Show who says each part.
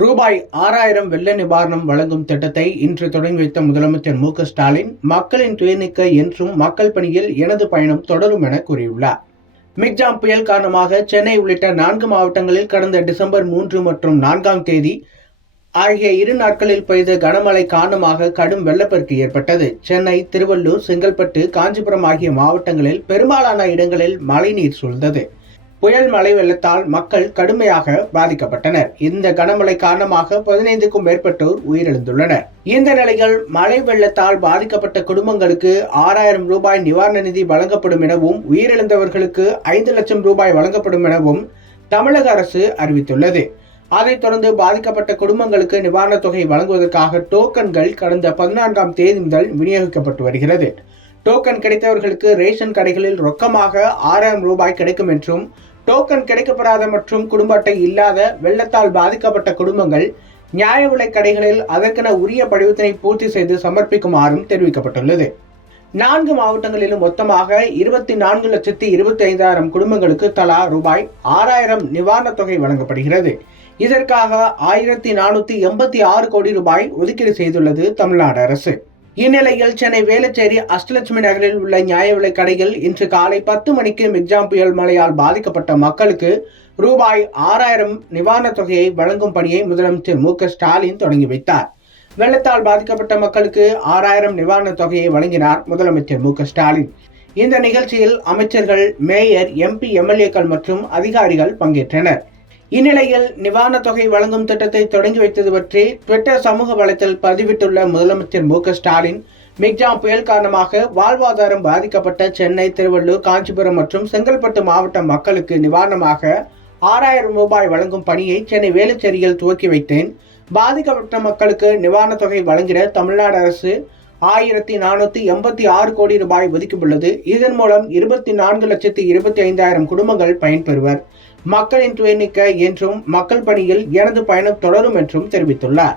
Speaker 1: ரூபாய் ஆறாயிரம் வெள்ள நிவாரணம் வழங்கும் திட்டத்தை இன்று தொடங்கி வைத்த முதலமைச்சர் மு ஸ்டாலின் மக்களின் துயர்நீக்க என்றும் மக்கள் பணியில் எனது பயணம் தொடரும் என கூறியுள்ளார். மிக்ஜாம் புயல் காரணமாக சென்னை உள்ளிட்ட நான்கு மாவட்டங்களில் கடந்த டிசம்பர் மூன்று மற்றும் நான்காம் தேதி ஆகிய இரு நாட்களில் பெய்த கனமழை காரணமாக கடும் வெள்ளப்பெருக்கு ஏற்பட்டது. சென்னை திருவள்ளூர் செங்கல்பட்டு காஞ்சிபுரம் ஆகிய மாவட்டங்களில் பெரும்பாலான இடங்களில் மழைநீர் சூழ்ந்தது. புயல் மழை வெள்ளத்தால் மக்கள் கடுமையாக பாதிக்கப்பட்டனர். இந்த கனமழை காரணமாக பதினைந்துக்கும் மேற்பட்டோர் உயிரிழந்துள்ளனர். இந்த நிலையில் மழை வெள்ளத்தால் பாதிக்கப்பட்ட குடும்பங்களுக்கு ஆறாயிரம் ரூபாய் நிவாரண நிதி வழங்கப்படும் எனவும் உயிரிழந்தவர்களுக்கு ஐந்து லட்சம் ரூபாய் வழங்கப்படும் எனவும் தமிழக அரசு அறிவித்துள்ளது. அதைத் தொடர்ந்து பாதிக்கப்பட்ட குடும்பங்களுக்கு நிவாரணத் தொகை வழங்குவதற்காக டோக்கன்கள் கடந்த பதினான்காம் தேதி முதல் விநியோகிக்கப்பட்டு வருகிறது. டோக்கன் கிடைத்தவர்களுக்கு ரேஷன் கடைகளில் ரொக்கமாக ஆறாயிரம் ரூபாய் கிடைக்கும் என்றும் டோக்கன் கிடைக்கப்படாத மற்றும் குடும்ப அட்டை இல்லாத வெள்ளத்தால் பாதிக்கப்பட்ட குடும்பங்கள் நியாய விலை கடைகளில் அதற்கென உரிய படிவத்தினை பூர்த்தி செய்து சமர்ப்பிக்குமாறும் தெரிவிக்கப்பட்டுள்ளது. நான்கு மாவட்டங்களிலும் மொத்தமாக இருபத்தி நான்கு லட்சத்தி இருபத்தி ஐந்தாயிரம் குடும்பங்களுக்கு தலா ரூபாய் ஆறாயிரம் நிவாரணத் தொகை வழங்கப்படுகிறது. இதற்காக ஆயிரத்தி நானூற்றி எண்பத்தி ஆறு கோடி ரூபாய் ஒதுக்கீடு செய்துள்ளது தமிழ்நாடு அரசு. இந்நிலையில் சென்னை வேளச்சேரி அஷ்டலட்சுமி நகரில் உள்ள நியாய விலை கடையில் இன்று காலை பத்து மணிக்கு மிக்ஜாம் புயல் மழையால் பாதிக்கப்பட்ட மக்களுக்கு ரூபாய் ஆறாயிரம் நிவாரணத் தொகையை வழங்கும் பணியை முதலமைச்சர் மு ஸ்டாலின் தொடங்கி வைத்தார். வெள்ளத்தால் பாதிக்கப்பட்ட மக்களுக்கு ஆறாயிரம் நிவாரணத் தொகையை வழங்கினார் முதலமைச்சர் மு ஸ்டாலின். இந்த நிகழ்ச்சியில் அமைச்சர்கள் மேயர் எம்பி எம்எல்ஏக்கள் மற்றும் அதிகாரிகள் பங்கேற்றனர். இந்நிலையில் நிவாரணத் தொகை வழங்கும் திட்டத்தை தொடங்கி வைத்தது பற்றி ட்விட்டர் சமூக வலைத்தில் பதிவிட்டுள்ள முதலமைச்சர் மு ஸ்டாலின் மிக்ஜாம் புயல் காரணமாக வாழ்வாதாரம் பாதிக்கப்பட்ட சென்னை திருவள்ளூர் காஞ்சிபுரம் மற்றும் செங்கல்பட்டு மாவட்ட மக்களுக்கு நிவாரணமாக ஆறாயிரம் ரூபாய் வழங்கும் பணியை சென்னை வேலுச்சேரியில் துவக்கி வைத்தேன். பாதிக்கப்பட்ட மக்களுக்கு நிவாரணத் தொகை வழங்கிட தமிழ்நாடு அரசு ஆயிரத்தி நானூற்றி எண்பத்தி ஆறு கோடி ரூபாய் ஒதுக்கியுள்ளது. இதன் மூலம் இருபத்தி நான்கு லட்சத்தி இருபத்தி ஐந்தாயிரம் குடும்பங்கள் பயன்பெறுவர். மக்களின் துயர்நீக்க என்றும் மக்கள் பணியில் எனது பயணம் தொடரும் என்றும் தெரிவித்துள்ளார்.